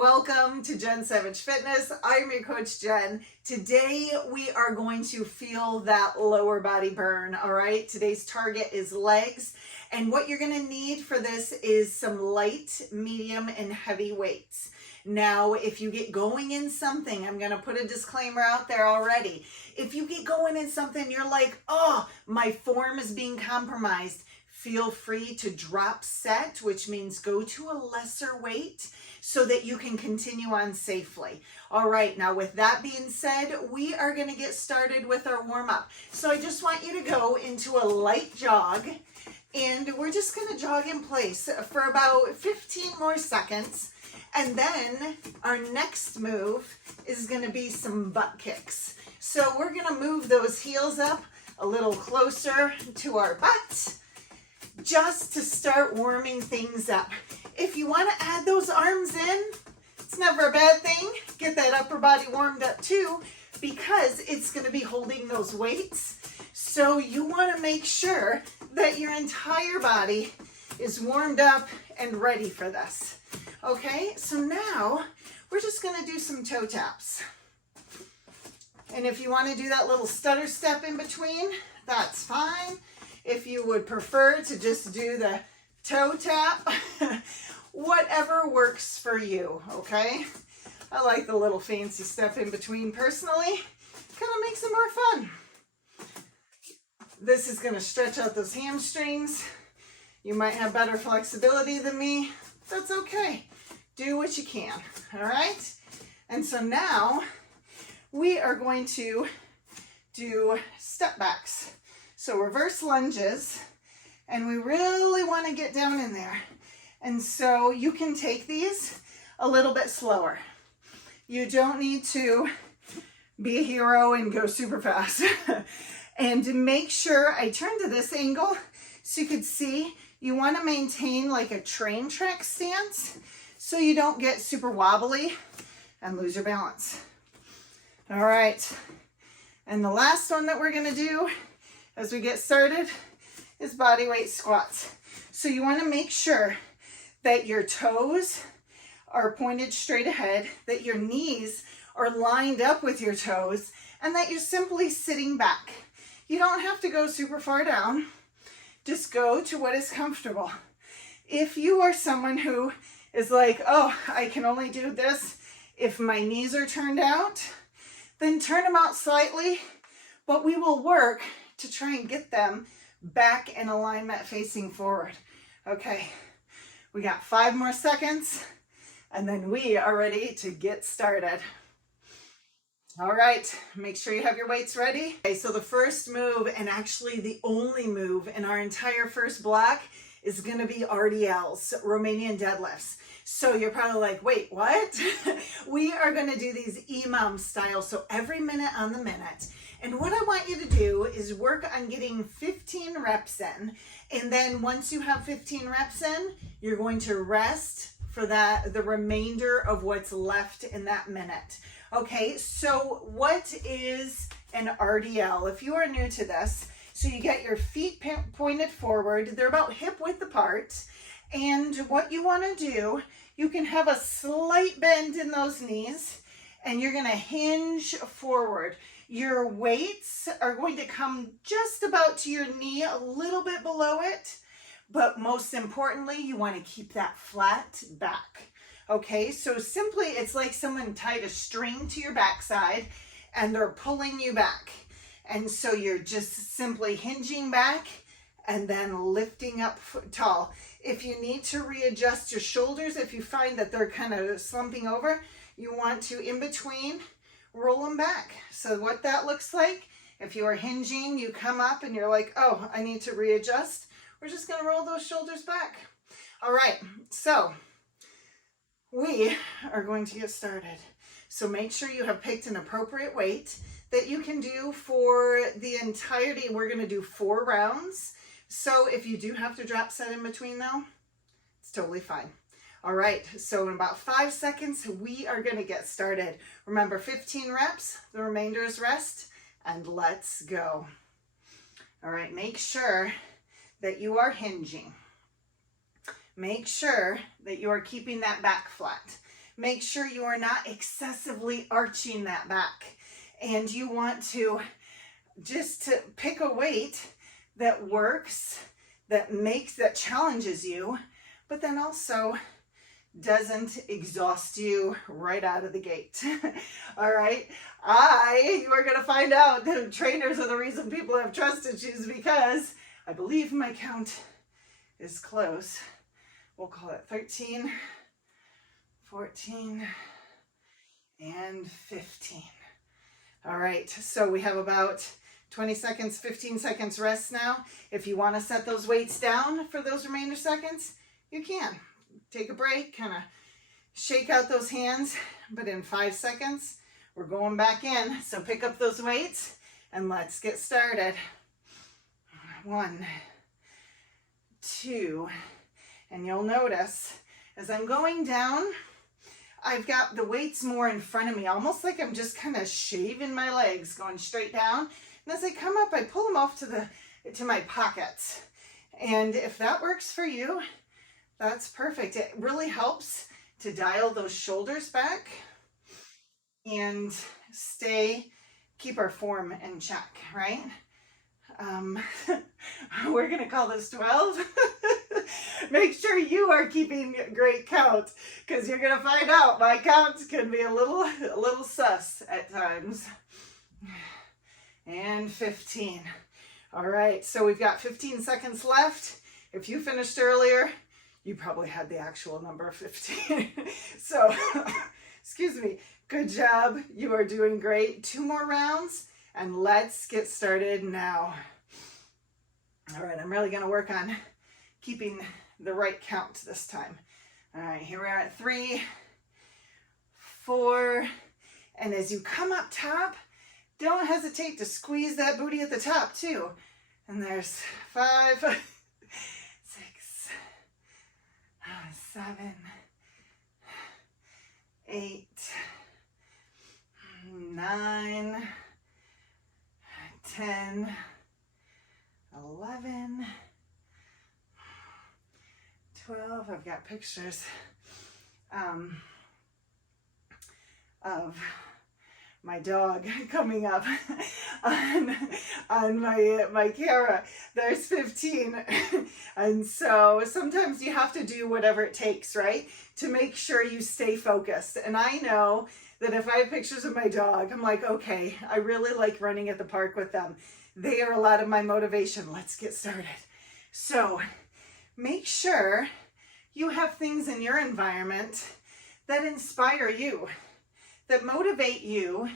Welcome to Jen Savage Fitness. I'm your coach, Jen. Today we are going to feel that lower body burn, all right? Today's target is legs, and what you're gonna need for this is some light, medium, and heavy weights. Now, if you get going in something, I'm gonna put a disclaimer out there already. If you get going in something, you're like, oh, my form is being compromised, feel free to drop set, which means go to a lesser weight so that you can continue on safely. All right, now with that being said, we are gonna get started with our warm up. So I just want you to go into a light jog, and we're just gonna jog in place for about 15 more seconds. And then our next move is gonna be some butt kicks. So we're gonna move those heels up a little closer to our butt, just to start warming things up. If you want to add those arms in, it's never a bad thing. Get that upper body warmed up too, because it's going to be holding those weights. So you want to make sure that your entire body is warmed up and ready for this. Okay, so now we're just going to do some toe taps. And if you want to do that little stutter step in between, that's fine. If you would prefer to just do the toe tap, whatever works for you, okay? I like the little fancy step in between personally. Kind of makes it more fun. This is going to stretch out those hamstrings. You might have better flexibility than me. That's okay. Do what you can, all right? And so now we are going to do step backs. So reverse lunges, and we really want to get down in there. And so you can take these a little bit slower. You don't need to be a hero and go super fast. And to make sure, I turn to this angle so you could see, you want to maintain like a train track stance so you don't get super wobbly and lose your balance. All right, and the last one that we're going to do as we get started is body weight squats. So you want to make sure that your toes are pointed straight ahead, that your knees are lined up with your toes, and that you're simply sitting back. You don't have to go super far down. Just go to what is comfortable. If you are someone who is like, oh, I can only do this if my knees are turned out, then turn them out slightly, but we will work to try and get them back in alignment facing forward. Okay, we got 5 more seconds, and then we are ready to get started. All right, make sure you have your weights ready. Okay, so the first move, and actually the only move in our entire first block, is gonna be RDLs, Romanian deadlifts. So you're probably like, wait, what? We are gonna do these EMOM style, so every minute on the minute. And what I want you to do is work on getting 15 reps in. And then once you have 15 reps in, you're going to rest for the remainder of what's left in that minute. Okay, so what is an RDL? If you are new to this, so you get your feet pointed forward, they're about hip width apart. And what you want to do, you can have a slight bend in those knees, and you're going to hinge forward. Your weights are going to come just about to your knee, a little bit below it, but most importantly, you want to keep that flat back. Okay, so simply it's like someone tied a string to your backside and they're pulling you back. And so you're just simply hinging back and then lifting up tall. If you need to readjust your shoulders, if you find that they're kind of slumping over, you want to, in between, roll them back. So what that looks like, if you are hinging, you come up and you're like, oh, I need to readjust. We're just gonna roll those shoulders back. All right, so we are going to get started. So make sure you have picked an appropriate weight that you can do for the entirety. We're gonna do 4 rounds. So if you do have to drop set in between though, it's totally fine. All right, so in about 5 seconds, we are gonna get started. Remember, 15 reps, the remainder is rest, and let's go. All right, make sure that you are hinging. Make sure that you are keeping that back flat. make sure you are not excessively arching that back. And you want to just to pick a weight that works, that challenges you, but then also doesn't exhaust you right out of the gate. All right. You are going to find out that trainers are the reason people have trust issues, because I believe my count is close. We'll call it 13, 14, and 15. All right. So we have about 20 seconds, 15 seconds rest now. If you want to set those weights down for those remainder seconds, you can. Take a break, kind of shake out those hands, but in 5 seconds, we're going back in. So pick up those weights and let's get started. 1, 2, and you'll notice as I'm going down, I've got the weights more in front of me, almost like I'm just kind of shaving my legs, going straight down. And as I come up, I pull them off to my pockets. And if that works for you, that's perfect. It really helps to dial those shoulders back and keep our form in check, right? We're going to call this 12. Make sure you are keeping great count, because you're going to find out my counts can be a little sus at times. And 15. All right, so we've got 15 seconds left. If you finished earlier, you probably had the actual number 15. So, excuse me, good job. You are doing great. 2 more rounds, and let's get started now. All right, I'm really going to work on keeping the right count this time. All right, here we are at 3, 4, and as you come up top, don't hesitate to squeeze that booty at the top too. And there's 5, 6, 7, 8, 9, 10, 11, 12. I've got pictures of my dog coming up on my camera. There's 15. And so sometimes you have to do whatever it takes, right, to make sure you stay focused. And I know that if I have pictures of my dog, I'm like, okay, I really like running at the park with them. They are a lot of my motivation. Let's get started. So make sure you have things in your environment that inspire you, that motivate you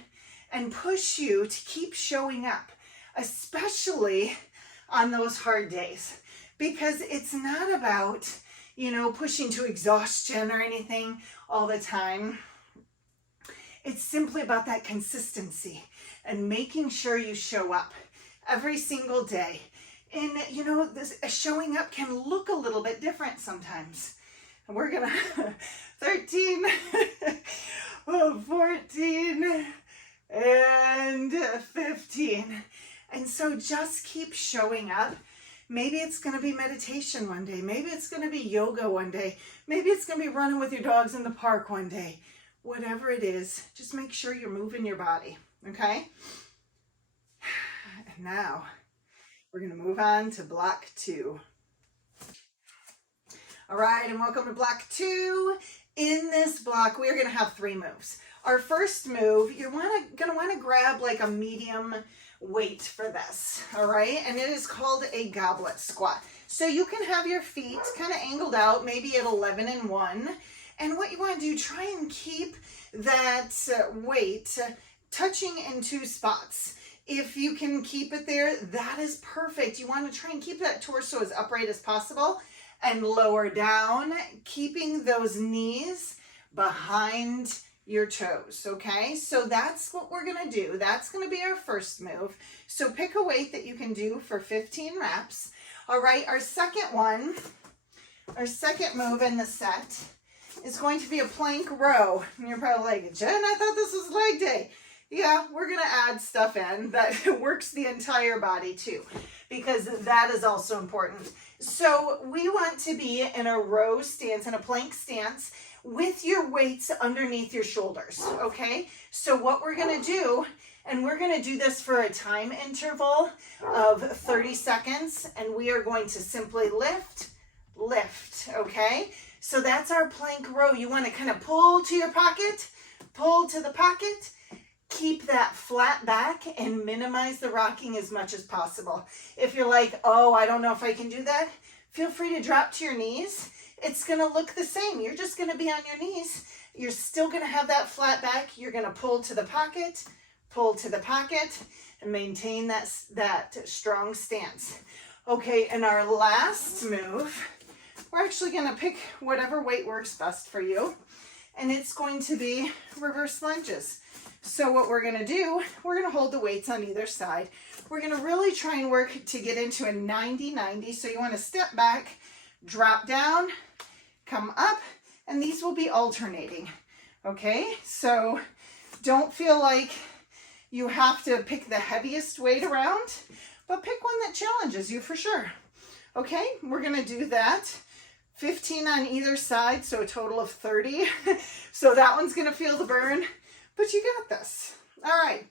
and push you to keep showing up, especially on those hard days, because it's not about, pushing to exhaustion or anything all the time. It's simply about that consistency and making sure you show up every single day. And, this showing up can look a little bit different sometimes. And we're going to 13, 14, and 15. And so just keep showing up. Maybe it's going to be meditation one day. Maybe it's going to be yoga one day. Maybe it's going to be running with your dogs in the park one day. Whatever it is, just make sure you're moving your body, okay? And now we're going to move on to block 2. All right, and welcome to block 2. In this block, we are going to have 3 moves. Our first move, you're going to want to grab like a medium weight for this, all right? And it is called a goblet squat. So you can have your feet kind of angled out, maybe at 11 and 1. And what you want to do, try and keep that weight touching in 2 spots. If you can keep it there, that is perfect. You want to try and keep that torso as upright as possible and lower down, keeping those knees behind your toes, okay? So that's what we're going to do. That's going to be our first move. So pick a weight that you can do for 15 reps. All right, our second move in the set is going to be a plank row. And you're probably like, Jen, I thought this was leg day. Yeah, we're going to add stuff in that works the entire body too, because that is also important. So we want to be in a row stance, in a plank stance, with your weights underneath your shoulders, okay? So what we're gonna do, and we're gonna do this for a time interval of 30 seconds, and we are going to simply lift, lift, okay? So that's our plank row. You wanna kind of pull to your pocket, pull to the pocket, keep that flat back and minimize the rocking as much as possible. If you're like, oh, I don't know if I can do that, feel free to drop to your knees. It's gonna look the same. You're just gonna be on your knees. You're still gonna have that flat back. You're gonna pull to the pocket, and maintain that strong stance. Okay, and our last move, we're actually gonna pick whatever weight works best for you, and it's going to be reverse lunges. So what we're gonna do, we're gonna hold the weights on either side. We're gonna really try and work to get into a 90-90. So you wanna step back, drop down, come up, and these will be alternating, okay? So don't feel like you have to pick the heaviest weight around, but pick one that challenges you for sure. Okay, we're gonna do that. 15 on either side, so a total of 30. So that one's gonna feel the burn, but you got this. All right.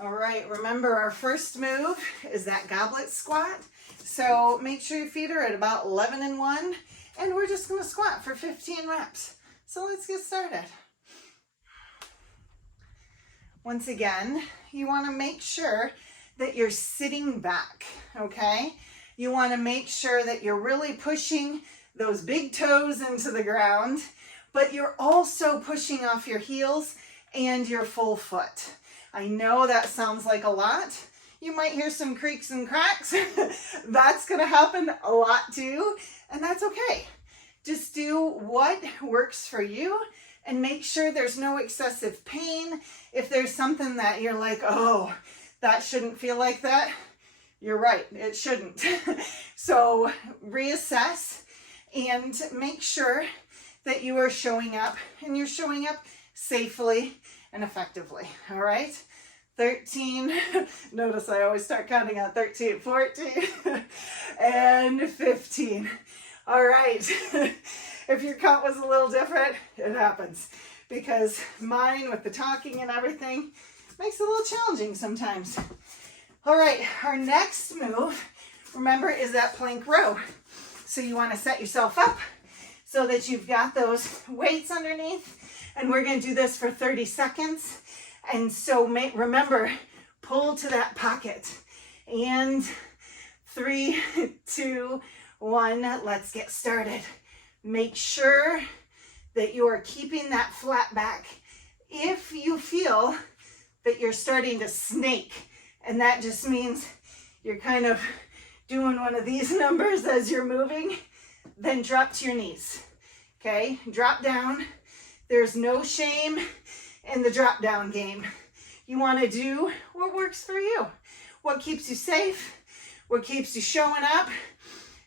All right, remember our first move is that goblet squat. So make sure your feet are at about 11 and 1, and we're just gonna squat for 15 reps. So let's get started. Once again, you wanna make sure that you're sitting back, okay? You wanna make sure that you're really pushing those big toes into the ground, but you're also pushing off your heels and your full foot. I know that sounds like a lot. You might hear some creaks and cracks. That's gonna happen a lot too, and that's okay. Just do what works for you and make sure there's no excessive pain. If there's something that you're like, oh, that shouldn't feel like that, you're right, it shouldn't. So reassess and make sure that you are showing up, and you're showing up safely and effectively, all right? 13, notice I always start counting on 13, 14, and 15. All right, if your count was a little different, it happens, because mine with the talking and everything makes it a little challenging sometimes. All right, our next move, remember, is that plank row. So you wanna set yourself up so that you've got those weights underneath, and we're gonna do this for 30 seconds. And so remember, pull to that pocket. And 3, 2, 1, let's get started. Make sure that you are keeping that flat back. If you feel that you're starting to snake, and that just means you're kind of doing one of these numbers as you're moving, then drop to your knees, okay? Drop down. There's no shame in the drop down game. You wanna do what works for you, what keeps you safe, what keeps you showing up,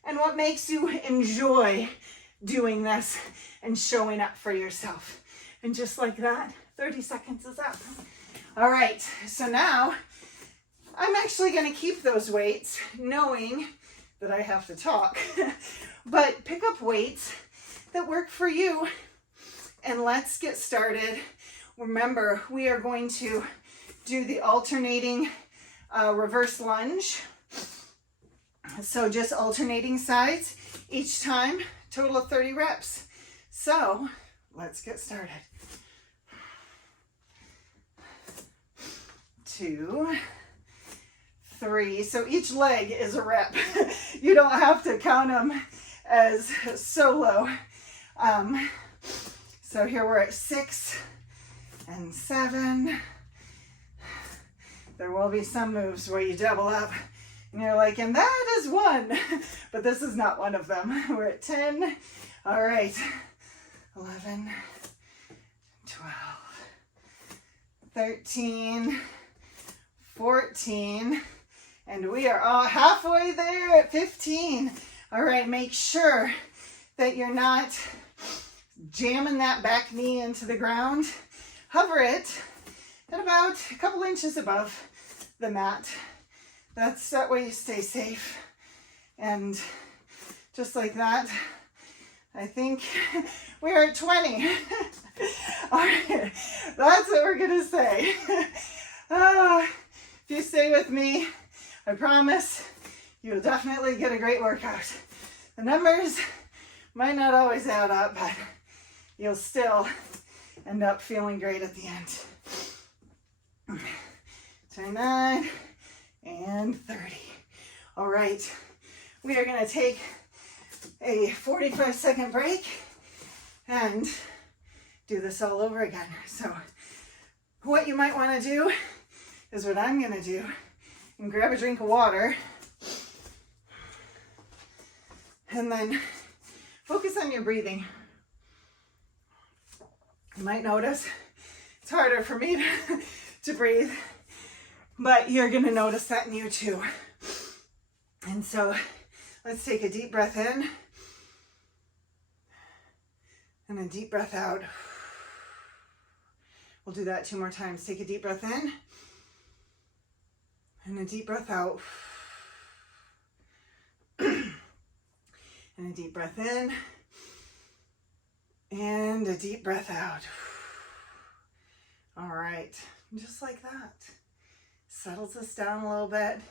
and what makes you enjoy doing this and showing up for yourself. And just like that, 30 seconds is up. All right, so now I'm actually gonna keep those weights knowing that I have to talk, but pick up weights that work for you, and let's get started. Remember, we are going to do the alternating reverse lunge. So just alternating sides each time, total of 30 reps. So let's get started. 2, 3, so each leg is a rep. You don't have to count them as solo. So here we're at 6 and 7. There will be some moves where you double up and you're like, and that is 1, but this is not one of them. We're at 10. All right, 11, 12, 13, 14, and we are all halfway there at 15. All right, make sure that you're not jamming that back knee into the ground. Hover it at about a couple inches above the mat. That way you stay safe. And just like that, I think we're at 20. All right, that's what we're gonna say. If you stay with me, I promise you'll definitely get a great workout. The numbers might not always add up, but you'll still end up feeling great at the end. 29 and 30. All right, we are gonna take a 45-second break and do this all over again. So what you might want to do is what I'm going to do, and grab a drink of water and then focus on your breathing. You might notice it's harder for me to breathe, but you're going to notice that in you too. And so let's take a deep breath in and a deep breath out. We'll do that 2 more times. Take a deep breath in and a deep breath out. And a deep breath in and a deep breath out. All right, just like that. Settles us down a little bit,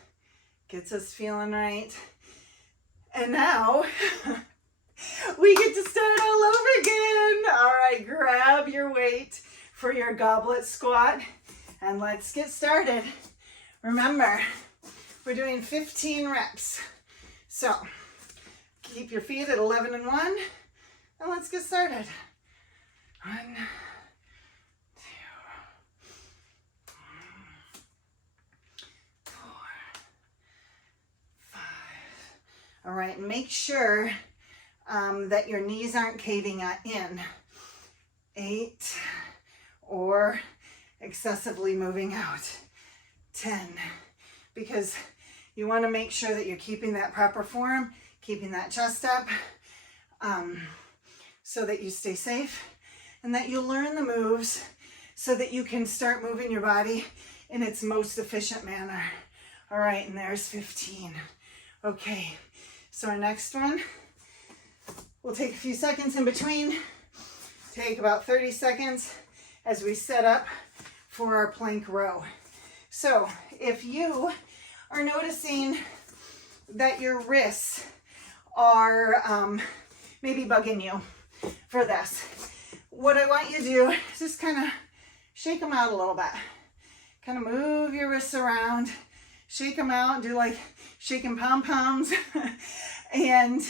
gets us feeling right. And now we get to start all over again. All right, grab your weight for your goblet squat and let's get started. Remember, we're doing 15 reps. So keep your feet at 11 and 1 and let's get started. 1, 2, 4, 5. All right, make sure that your knees aren't caving in. 8, or excessively moving out. 10, because you want to make sure that you're keeping that proper form, keeping that chest up, so that you stay safe and that you learn the moves so that you can start moving your body in its most efficient manner. All right, and there's 15. Okay, so our next one, we'll take a few seconds in between, take about 30 seconds as we set up for our plank row. So if you are noticing that your wrists are maybe bugging you for this, what I want you to do is just kind of shake them out a little bit. Kind of move your wrists around, shake them out, do like shaking pom-poms, and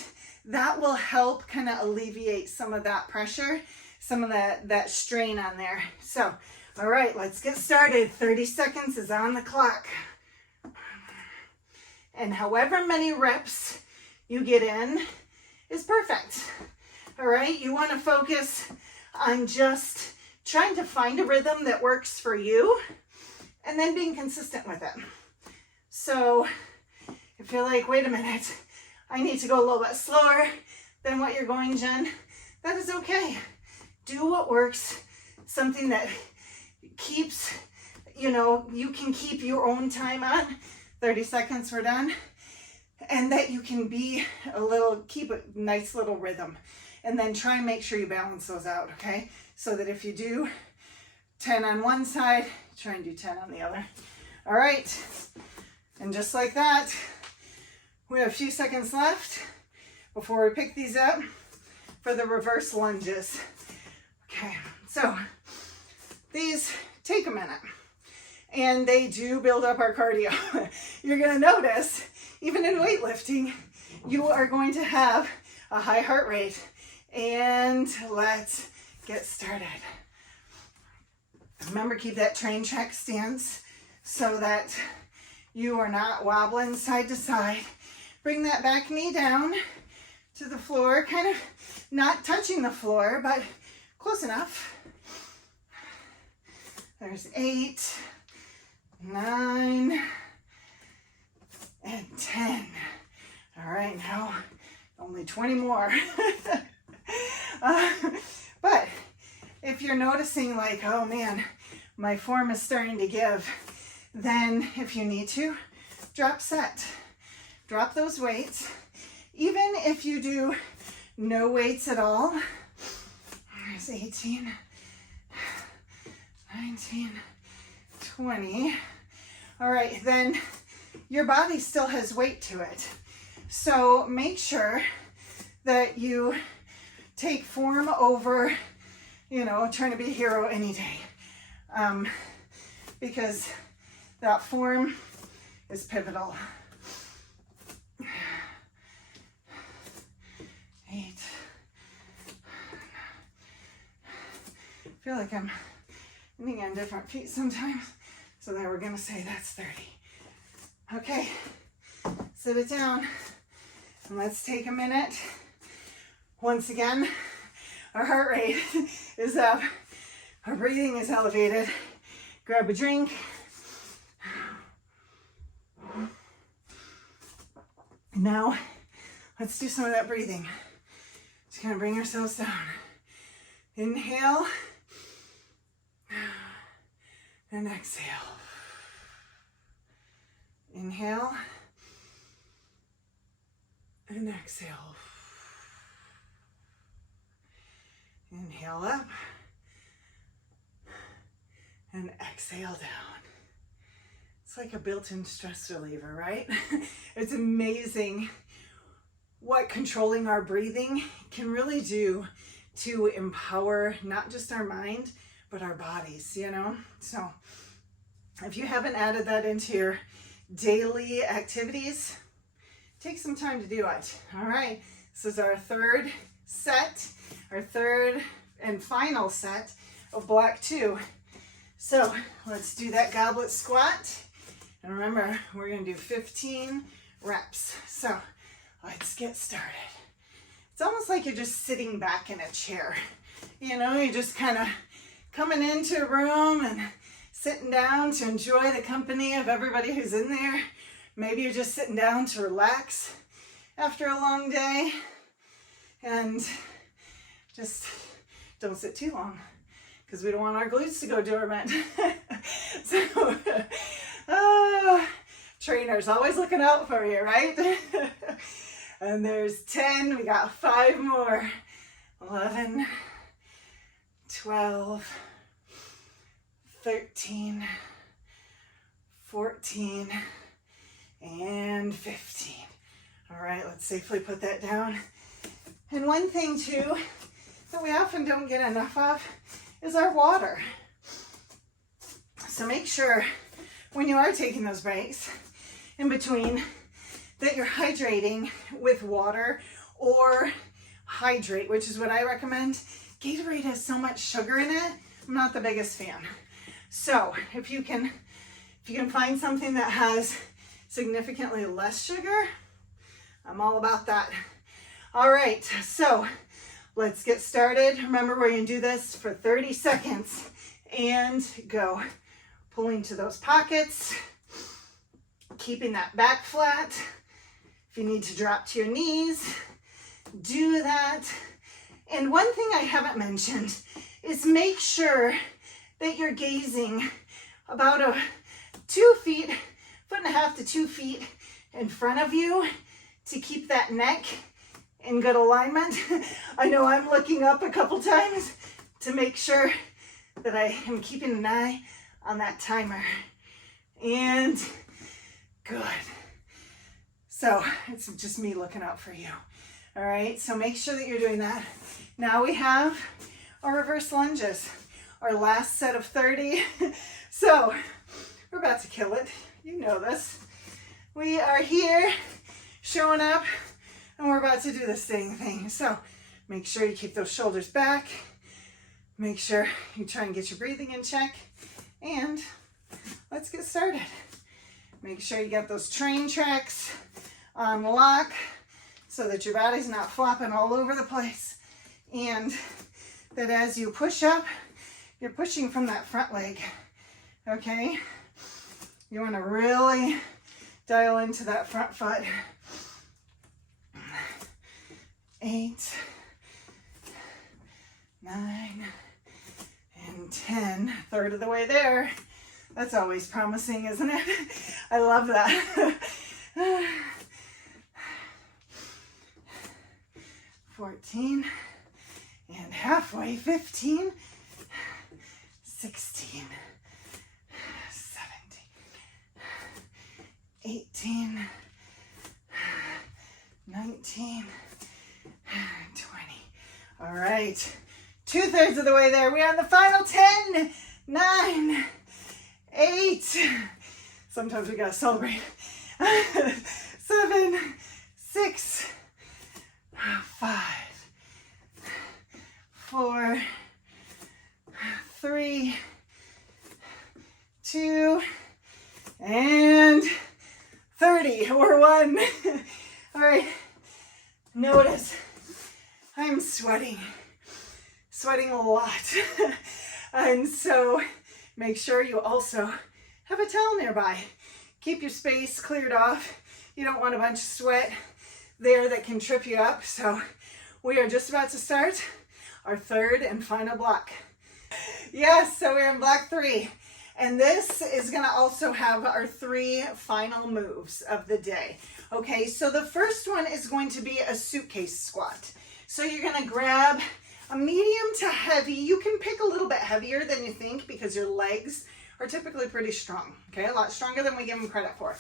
that will help kind of alleviate some of that pressure, some of that strain on there. So, all right, let's get started. 30 seconds is on the clock. And however many reps you get in is perfect. All right, you want to focus on just trying to find a rhythm that works for you and then being consistent with it. So if you're like, wait a minute, I need to go a little bit slower than what you're going, Jen, that is okay. Do what works, something that keeps, you can keep your own time on. 30 seconds, we're done. And that you can keep a nice little rhythm. And then try and make sure you balance those out, okay? So that if you do 10 on one side, try and do 10 on the other. All right, and just like that, we have a few seconds left before we pick these up for the reverse lunges. Okay, so these take a minute and they do build up our cardio. You're gonna notice, even in weightlifting, you are going to have a high heart rate. And let's get started. Remember, keep that train track stance so that you are not wobbling side to side. Bring that back knee down to the floor, kind of not touching the floor, but close enough. There's 8, 9, and 10. All right, now only 20 more. But if you're noticing like, oh man, my form is starting to give, then if you need to, drop set. Drop those weights. Even if you do No weights at all. There's 18, 19, 20. All right, then your body still has weight to it. So make sure that you take form over, you know, trying to be a hero any day. Because that form is pivotal. 8. I feel like I'm leaning on different feet sometimes. So then we're gonna say that's 30. Okay, sit it down and let's take a minute. Once again, our heart rate is up, our breathing is elevated. Grab a drink. And now, let's do some of that breathing. Just kind of bring ourselves down. Inhale. And exhale. Inhale. And exhale. Inhale up. And exhale down. It's like a built-in stress reliever, right? It's amazing what controlling our breathing can really do to empower not just our mind, but our bodies, you know? So if you haven't added that into your daily activities, take some time to do it. All right, this is our third set, our third and final set of block 2. So let's do that goblet squat. And remember, we're gonna do 15 reps. So let's get started. It's almost like you're just sitting back in a chair. You know, you're just kind of coming into a room and sitting down to enjoy the company of everybody who's in there. Maybe you're just sitting down to relax after a long day. And just don't sit too long, because we don't want our glutes to go dormant. So, trainers always looking out for you, right? And there's 10, we got 5 more. 11, 12, 13, 14, and 15. All right, let's safely put that down. And one thing too that we often don't get enough of is our water. So make sure when you are taking those breaks in between that you're hydrating with water, or hydrate, which is what I recommend. Gatorade has so much sugar in it. I'm not the biggest fan. So if you can find something that has significantly less sugar, I'm all about that. All right, so let's get started. Remember, we're gonna do this for 30 seconds and go. Pulling to those pockets, keeping that back flat. If you need to drop to your knees, do that. And one thing I haven't mentioned is make sure that you're gazing about 2 feet, 1.5 to 2 feet in front of you to keep that neck in good alignment. I know I'm looking up a couple times to make sure that I am keeping an eye on that timer. And good. So it's just me looking out for you. All right, so make sure that you're doing that. Now we have our reverse lunges, our last set of 30. So we're about to kill it. You know this. We are here showing up and we're about to do the same thing. So make sure you keep those shoulders back. Make sure you try and get your breathing in check. And let's get started. Make sure you get those train tracks on lock so that your body's not flopping all over the place. And that as you push up, you're pushing from that front leg, okay? You want to really dial into that front foot. 8, 9, and 10, third of the way there. That's always promising, isn't it? I love that. 14, 14, and halfway, 15, 16, 17, 18, 19, 20. All right, 2/3 of the way there. We're on the final 10, 9, 8. Sometimes we gotta celebrate. 7, 6, 5, 4, 3, 2, and 30, or 1. All right, notice I'm sweating a lot. And so make sure you also have a towel nearby. Keep your space cleared off. You don't want a bunch of sweat there that can trip you up. So we are just about to start our third and final block. Yes, so we're in block 3. And this is gonna also have our 3 final moves of the day. Okay, so the first one is going to be a suitcase squat. So you're gonna grab a medium to heavy. You can pick a little bit heavier than you think because your legs are typically pretty strong, okay? A lot stronger than we give them credit for.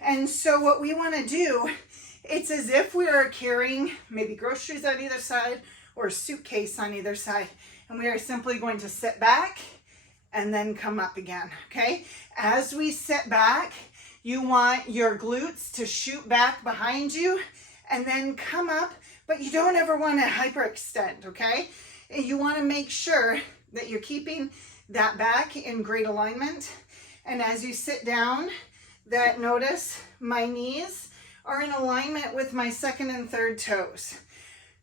And so what we wanna do, it's as if we are carrying maybe groceries on either side or a suitcase on either side. And we are simply going to sit back and then come up again, okay? As we sit back, you want your glutes to shoot back behind you and then come up, but you don't ever want to hyperextend, okay? And you want to make sure that you're keeping that back in great alignment. And as you sit down, that notice my knees are in alignment with my second and third toes.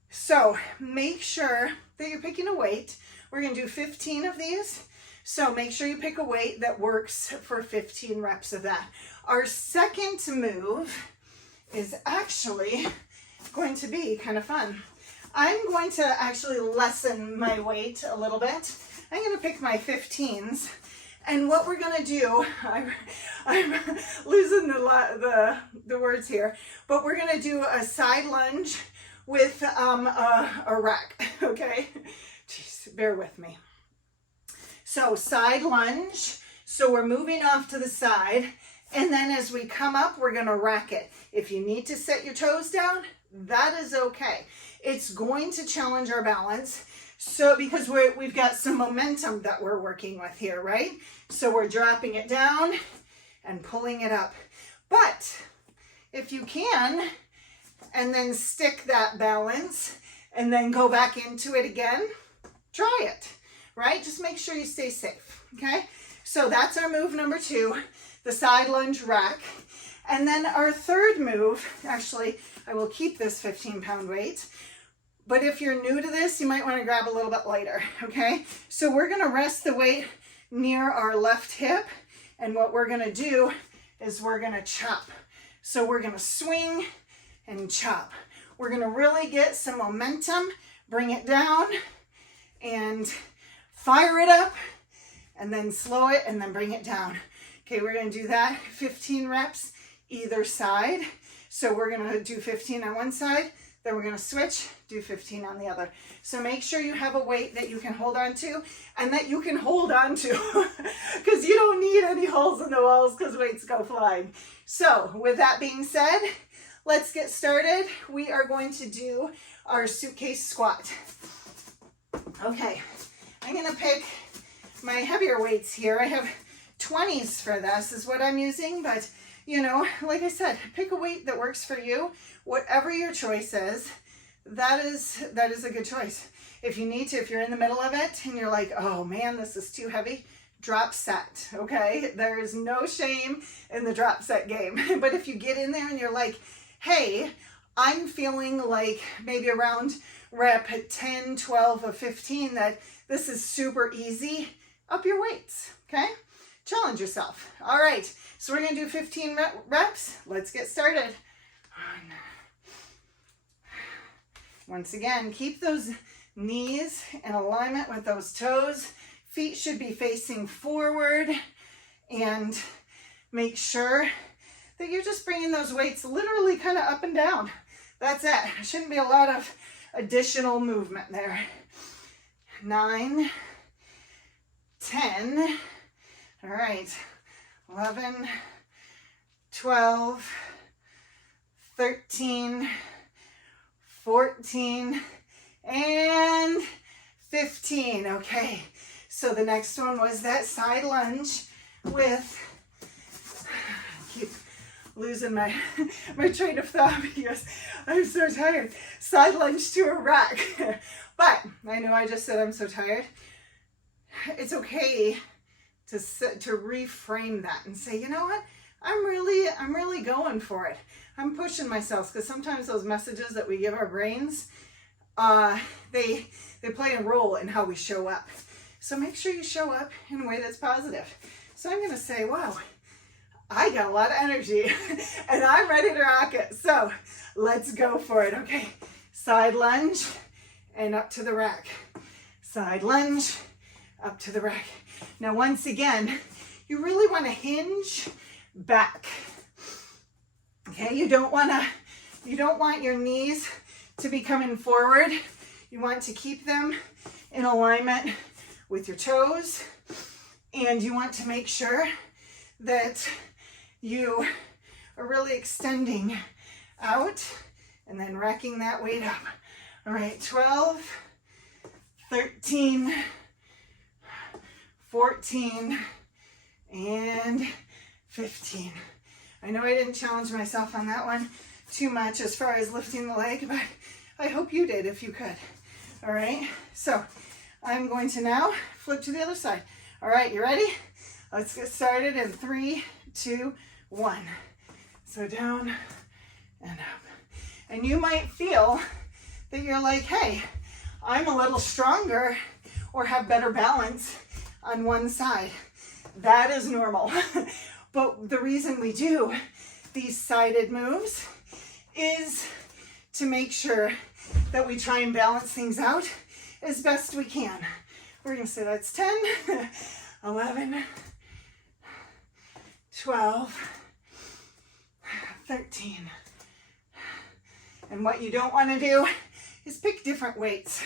So make sure that you're picking a weight. We're going to do 15 of these. So make sure you pick a weight that works for 15 reps of that. Our second move is actually going to be kind of fun. I'm going to actually lessen my weight a little bit. I'm going to pick my 15s. And what we're going to do, I'm losing the words here, but we're going to do a side lunge with a rack, okay? Jeez, bear with me. So side lunge, so we're moving off to the side, and then as we come up, we're gonna rack it. If you need to set your toes down, that is okay. It's going to challenge our balance, so because we've got some momentum that we're working with here, right? So we're dropping it down and pulling it up. But if you can, and then stick that balance, and then go back into it again, try it. Right? Just make sure you stay safe, okay? So that's our move number 2, the side lunge rack. And then our third move, actually, I will keep this 15-pound weight, but if you're new to this, you might want to grab a little bit lighter, okay? So we're going to rest the weight near our left hip, and what we're going to do is we're going to chop. So we're going to swing and chop. We're going to really get some momentum, bring it down, and fire it up, and then slow it, and then bring it down. Okay, we're gonna do that 15 reps either side. So we're gonna do 15 on one side, then we're gonna switch, do 15 on the other. So make sure you have a weight that you can hold on to, and that you can hold on to, because you don't need any holes in the walls because weights go flying. So with that being said, let's get started. We are going to do our suitcase squat. Okay. I'm going to pick my heavier weights here. I have 20s for this is what I'm using, but you know, like I said, pick a weight that works for you. Whatever your choice is, that is a good choice. If you need to, if you're in the middle of it and you're like, oh man, this is too heavy, drop set, okay? There is no shame in the drop set game. But if you get in there and you're like, hey, I'm feeling like maybe around rep 10, 12, or 15 that this is super easy, up your weights, okay? Challenge yourself. All right, so we're gonna do 15 reps. Let's get started. Once again, keep those knees in alignment with those toes. Feet should be facing forward, and make sure that you're just bringing those weights literally kind of up and down. That's it. There shouldn't be a lot of additional movement there. 9, 10, all right, 11, 12, 13, 14, and 15. Okay, so the next one was that side lunge with, keep losing my train of thought because I'm so tired. Side lunge to a rack. But I know I just said I'm so tired. It's okay to reframe that and say, you know what? I'm really going for it. I'm pushing myself, because sometimes those messages that we give our brains, they play a role in how we show up. So make sure you show up in a way that's positive. So I'm going to say, wow, I got a lot of energy and I'm ready to rock it. So let's go for it. Okay, side lunge and up to the rack. Side lunge, up to the rack. Now, once again, you really want to hinge back. Okay, you don't want your knees to be coming forward. You want to keep them in alignment with your toes, and you want to make sure that you are really extending out and then racking that weight up. All right, 12, 13, 14, and 15. I know I didn't challenge myself on that one too much as far as lifting the leg, but I hope you did if you could. All right, so I'm going to now flip to the other side. All right, you ready? Let's get started in 3, 2, 1. So down and up. And you might feel that you're like, hey, I'm a little stronger or have better balance on one side. That is normal. But the reason we do these sided moves is to make sure that we try and balance things out as best we can. We're going to say that's 10, 11, 12, 13. And what you don't want to do is pick different weights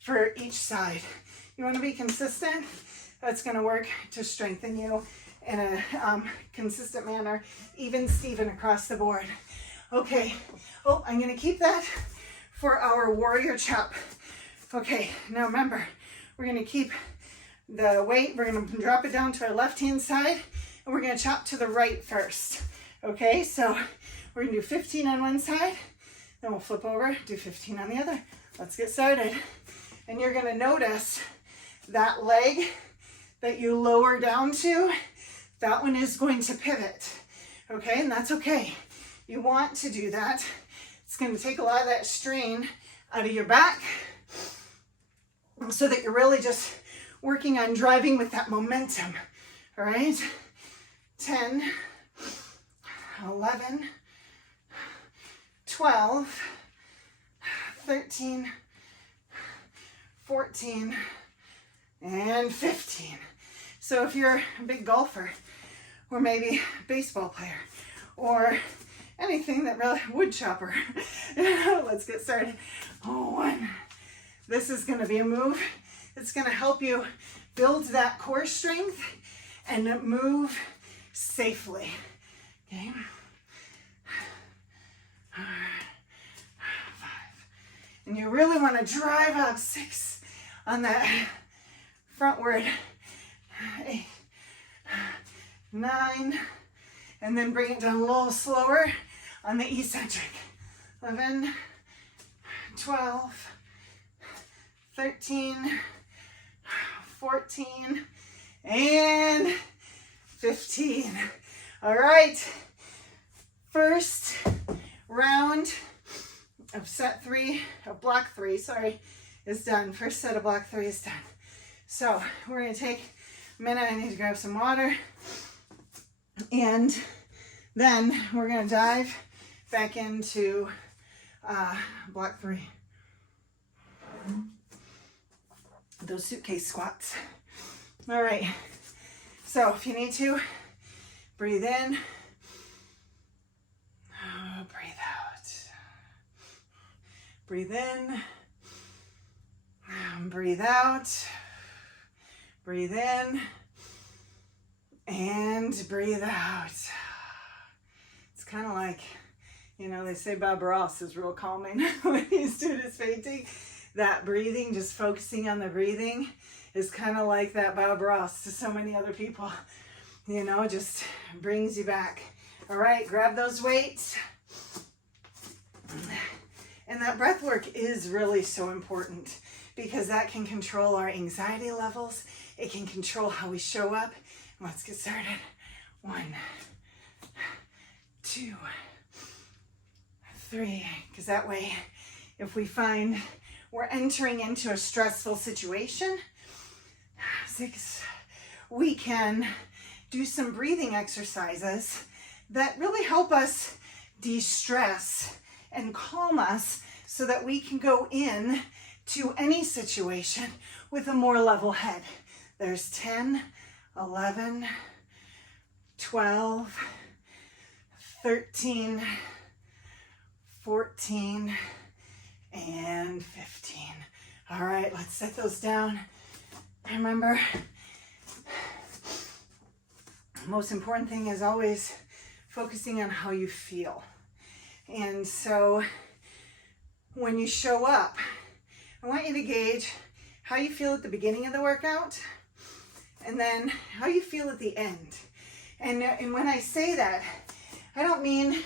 for each side. You want to be consistent. That's going to work to strengthen you in a consistent manner, even Steven across the board. Okay, oh, I'm going to keep that for our warrior chop. Okay, now remember, we're going to keep the weight, we're going to drop it down to our left-hand side, and we're going to chop to the right first. Okay, so we're going to do 15 on one side, then we'll flip over, do 15 on the other. Let's get started. And you're going to notice that leg that you lower down to, that one is going to pivot. Okay, and that's okay. You want to do that. It's going to take a lot of that strain out of your back so that you're really just working on driving with that momentum. All right, 10, 11, 12, 13, 14, and 15. So if you're a big golfer, or maybe a baseball player, or anything that really, wood chopper, let's get started. 1. This is going to be a move that's going to help you build that core strength and move safely. Okay. 5. And you really want to drive up 6 on that frontward. 8, 9, and then bring it down a little slower on the eccentric. 11, 12, 13, 14, and 15. All right, first round of set 3, of block 3, sorry, is done. First set of block 3 is done. So we're going to take a minute. I need to grab some water. And then we're going to dive back into block 3. Those suitcase squats. All right. So if you need to, breathe in. Breathe out. Breathe in. Breathe out. Breathe in. And breathe out. It's kind of like, you know, they say Bob Ross is real calming when he's doing his painting. That breathing, just focusing on the breathing, is kind of like that Bob Ross to so many other people. You know, just brings you back. All right, grab those weights. And that breath work is really so important because that can control our anxiety levels. It can control how we show up. Let's get started. 1, 2, 3. Because that way, if we find we're entering into a stressful situation, 6, we can do some breathing exercises that really help us de-stress and calm us so that we can go in to any situation with a more level head. There's 10, 11, 12, 13, 14, and 15. All right, let's set those down. Remember, the most important thing is always focusing on how you feel. And so when you show up, I want you to gauge how you feel at the beginning of the workout and then how you feel at the end. And when I say that, I don't mean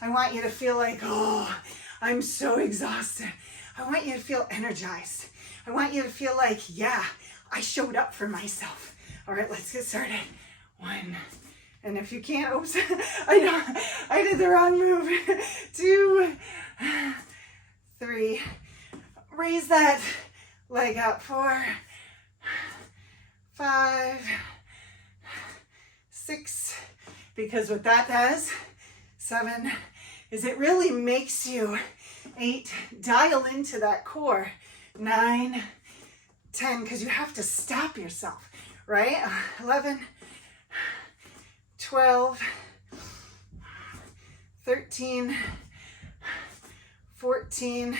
I want you to feel like, oh, I'm so exhausted. I want you to feel energized. I want you to feel like, yeah, I showed up for myself. All right, let's get started. 1, and if you can't, oops, I did the wrong move. 2, 3, raise that leg up. 4, 5, 6, because what that does, 7, is it really makes you, 8, dial into that core. 9, 10, because you have to stop yourself, right? 11, 12, 13, 14,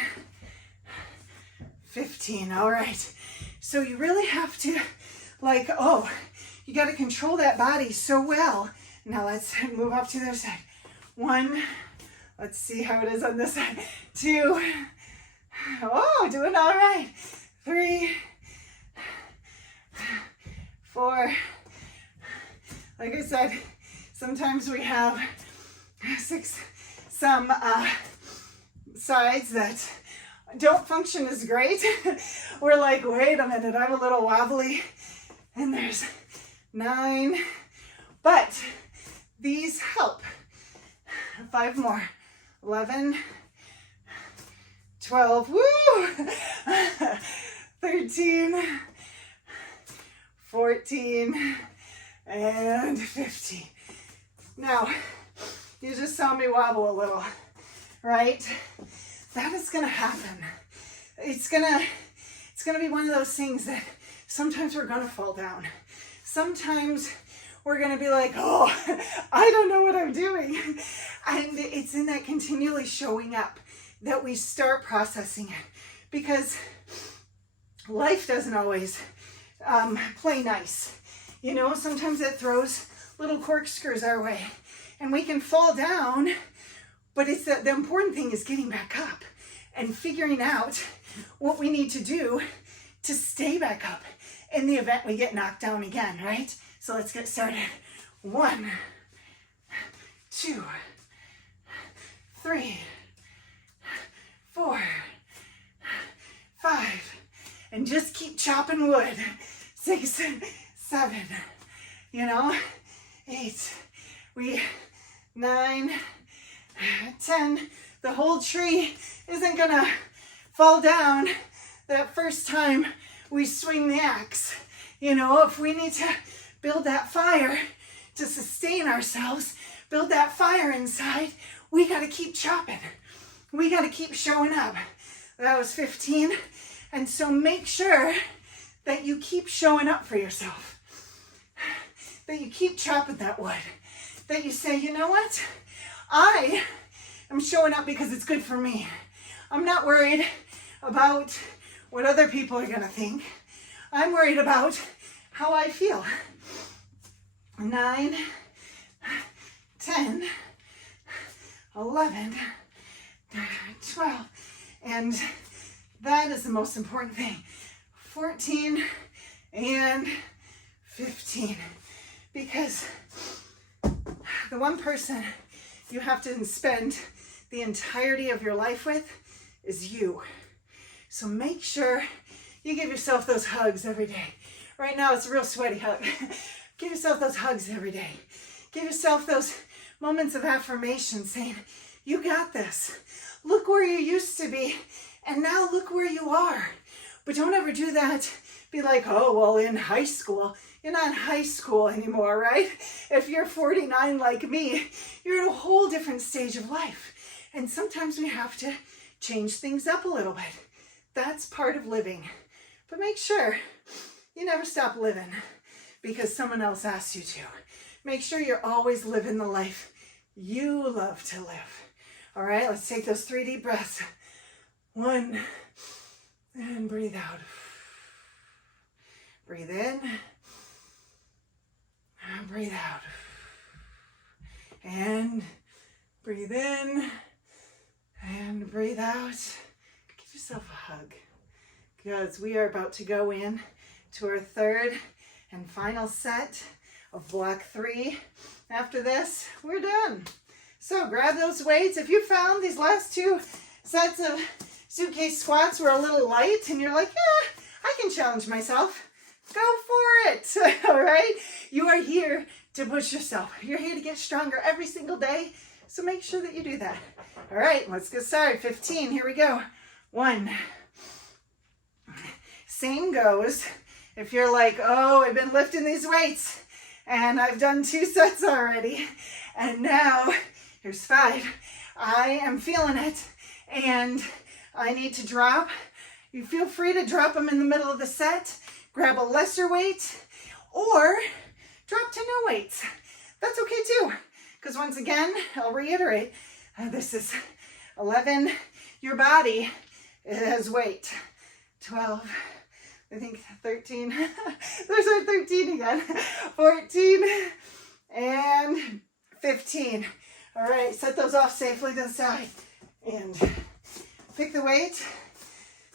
15. All right. So you really have to, like, oh, you got to control that body so well. Now let's move up to the other side. 1, let's see how it is on this side. 2, oh, doing all right. 3, 4, like I said, sometimes we have 6, some sides that don't function as great. We're like, wait a minute, I'm a little wobbly. And there's 9, but these help. 5 more. 11, 12, woo! 13, 14, and 15. Now, you just saw me wobble a little, right? That is gonna happen. It's gonna be one of those things that sometimes we're gonna fall down. Sometimes we're gonna be like, oh, I don't know what I'm doing. And it's in that continually showing up that we start processing it, because life doesn't always play nice. You know, sometimes it throws little corkscrews our way and we can fall down, but it's the important thing is getting back up and figuring out what we need to do to stay back up in the event we get knocked down again, right? So let's get started. 1, 2, 3, 4, 5, and just keep chopping wood. 6, 7, you know, 8, 9, 10. The whole tree isn't gonna fall down that first time we swing the axe. You know, if we need to build that fire to sustain ourselves, build that fire inside, we got to keep chopping. We got to keep showing up. That was 15. And so make sure that you keep showing up for yourself. That you keep chopping that wood. That you say, you know what? I am showing up because it's good for me. I'm not worried about what other people are gonna think. I'm worried about how I feel. 9, 10, 11, 12, and that is the most important thing. 14 and 15, because the one person you have to spend the entirety of your life with is you. So make sure you give yourself those hugs every day. Right now it's a real sweaty hug. Give yourself those hugs every day. Give yourself those moments of affirmation saying, you got this. Look where you used to be, and now look where you are. But don't ever do that. Be like, oh, well, in high school. You're not in high school anymore, right? If you're 49 like me, you're at a whole different stage of life. And sometimes we have to change things up a little bit. That's part of living. But make sure you never stop living because someone else asked you to. Make sure you're always living the life you love to live. All right, let's take those 3 deep breaths. 1, and breathe out. Breathe in, and breathe out. And breathe in, and breathe out. Give yourself a hug, because we are about to go in to our 3rd and final set of block 3. After this, we're done. So grab those weights. If you found these last 2 sets of suitcase squats were a little light and you're like, yeah, I can challenge myself, go for it. All right? You are here to push yourself. You're here to get stronger every single day. So make sure that you do that. All right, let's get started. 15, here we go. 1. Same goes. If you're like, oh, I've been lifting these weights and I've done 2 sets already. And now here's 5. I am feeling it and I need to drop. You feel free to drop them in the middle of the set. Grab a lesser weight or drop to no weights. That's okay too. Because once again, I'll reiterate, this is 11. Your body has weight. 12. I think 13. There's our 13 again. 14 and 15. All right, set those off safely to the side and pick the weight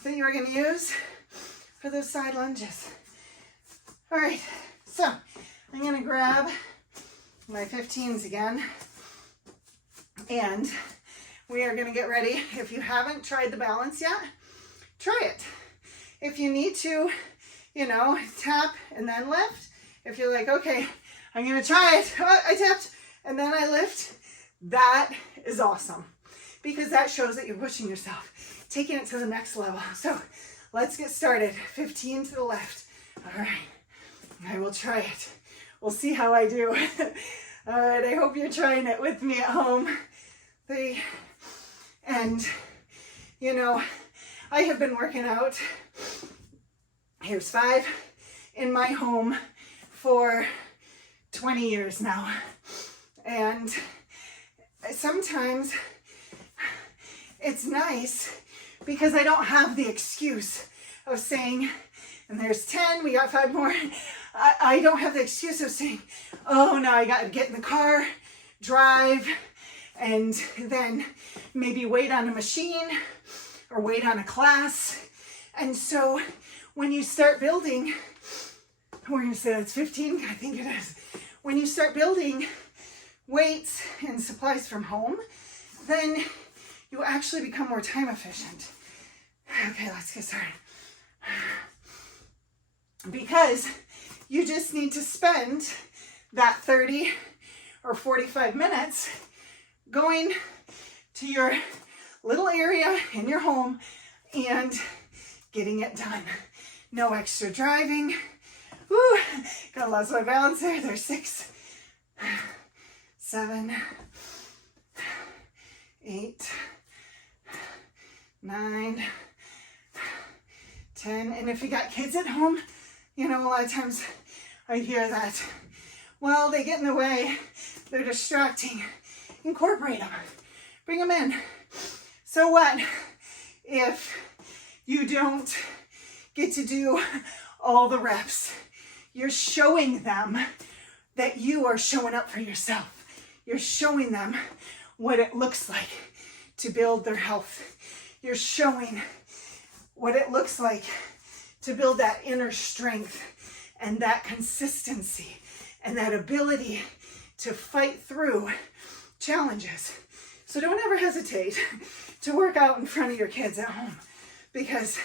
that you are going to use for those side lunges. All right, so I'm going to grab my 15s again and we are going to get ready. If you haven't tried the balance yet, try it. If you need to, tap and then lift. If you're like, okay, I'm going to try it. Oh, I tapped and then I lift. That is awesome because that shows that you're pushing yourself, taking it to the next level. So let's get started. 15 to the left. All right, I will try it. We'll see how I do. All right, I hope you're trying it with me at home. 3, and I have been working out. Here's 5 in my home for 20 years now. And sometimes it's nice because I don't have the excuse of saying, and there's 10, we got 5 more. I don't have the excuse of saying, oh, now I got to get in the car, drive, and then maybe wait on a machine or wait on a class. And so when you start building, we're going to say that's 15, I think it is. When you start building weights and supplies from home, then you actually become more time efficient. Okay, let's get started. Because you just need to spend that 30 or 45 minutes going to your little area in your home and getting it done. No extra driving. Woo, got lost my balance there. There's 6, 7, 8, 9, 10. And if you got kids at home, a lot of times I hear that, well, they get in the way, they're distracting. Incorporate them, bring them in. So what if you don't get to do all the reps. You're showing them that you are showing up for yourself. You're showing them what it looks like to build their health. You're showing what it looks like to build that inner strength and that consistency and that ability to fight through challenges. So don't ever hesitate to work out in front of your kids at home, because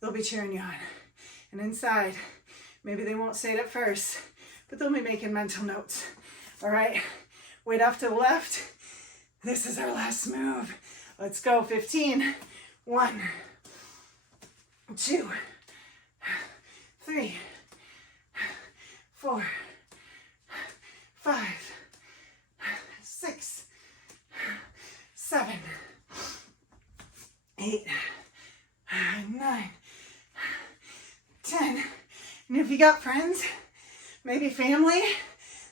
they'll be cheering you on. And inside, maybe they won't say it at first, but they'll be making mental notes. All right, weight off to the left. This is our last move. Let's go. 15. 1, 2, 3, 4, 5, 6, 7, 8, 9, 10. And if you got friends, maybe family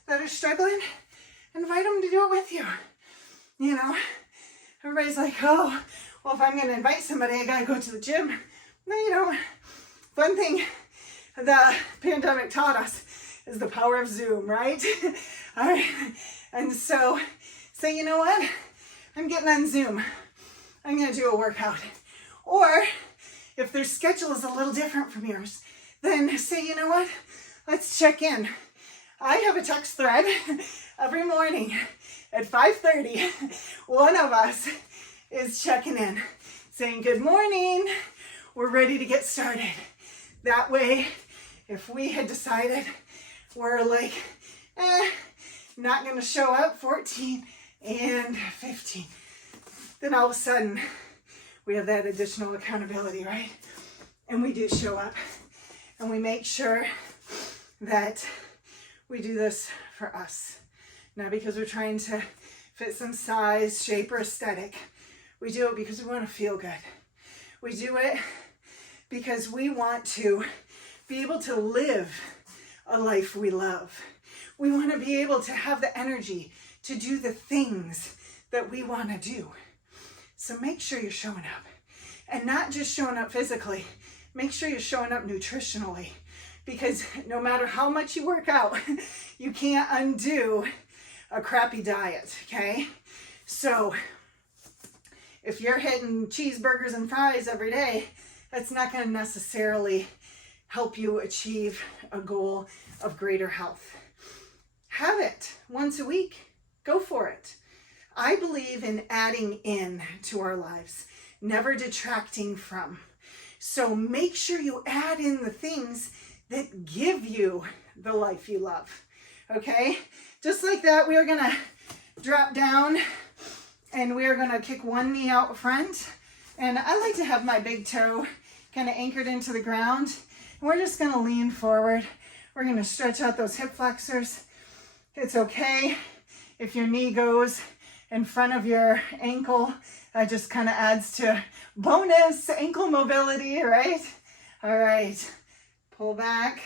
that are struggling, invite them to do it with you. You know, everybody's like, oh, well, if I'm going to invite somebody, I got to go to the gym. No, you don't. One thing the pandemic taught us is the power of Zoom, right? All right. And so say, you know what? I'm getting on Zoom. I'm going to do a workout. Or if their schedule is a little different from yours, then say, you know what? Let's check in. I have a text thread every morning at 5:30. One of us is checking in, saying, good morning. We're ready to get started. That way, if we had decided we're like, not going to show up 14 and 15, then all of a sudden we have that additional accountability, right? And we do show up, and we make sure that we do this for us, not because we're trying to fit some size, shape, or aesthetic. We do it because we want to feel good. We do it because we want to be able to live a life we love. We want to be able to have the energy to do the things that we want to do. So make sure you're showing up, and not just showing up physically. Make sure you're showing up nutritionally, because no matter how much you work out, you can't undo a crappy diet, okay? So if you're hitting cheeseburgers and fries every day, that's not going to necessarily help you achieve a goal of greater health. Have it once a week. Go for it. I believe in adding in to our lives, never detracting from. So make sure you add in the things that give you the life you love. Okay? Just like that, we are going to drop down and we are going to kick one knee out front. And I like to have my big toe kind of anchored into the ground. And we're just going to lean forward. We're going to stretch out those hip flexors. It's okay if your knee goes in front of your ankle. That just kind of adds to bonus ankle mobility, right? All right. Pull back.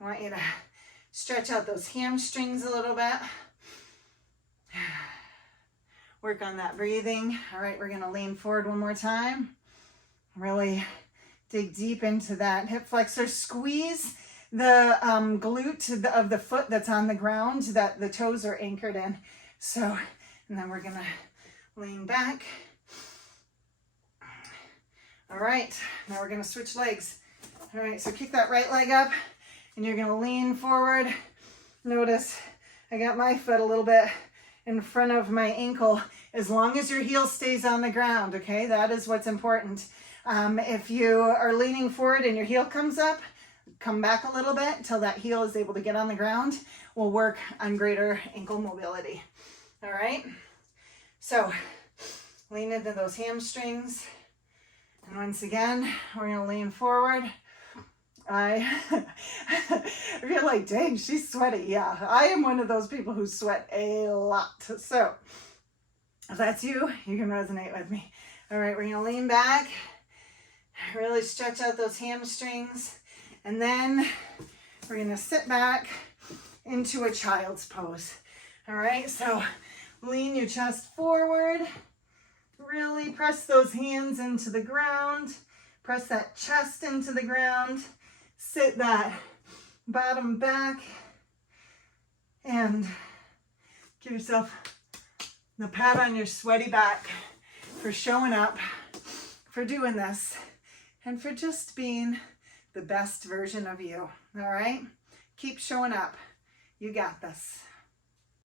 I want you to stretch out those hamstrings a little bit. Work on that breathing. All right, we're going to lean forward one more time. Really dig deep into that hip flexor. Squeeze the glute of the foot that's on the ground that the toes are anchored in. So, and then we're going to lean back. All right, now we're going to switch legs. All right, so kick that right leg up, and you're going to lean forward. Notice I got my foot a little bit in front of my ankle, as long as your heel stays on the ground, okay? That is what's important. If you are leaning forward and your heel comes up, come back a little bit until that heel is able to get on the ground. We'll work on greater ankle mobility. All right? So lean into those hamstrings. And once again, we're going to lean forward. I feel like, dang, she's sweaty. Yeah, I am one of those people who sweat a lot. So if that's you, you can resonate with me. All right, we're going to lean back, really stretch out those hamstrings, and then we're going to sit back into a child's pose. All right, so lean your chest forward, really press those hands into the ground, Press that chest into the ground. Sit that bottom back and give yourself the pat on your sweaty back for showing up, for doing this, and for just being the best version of you. All right? Keep showing up. You got this.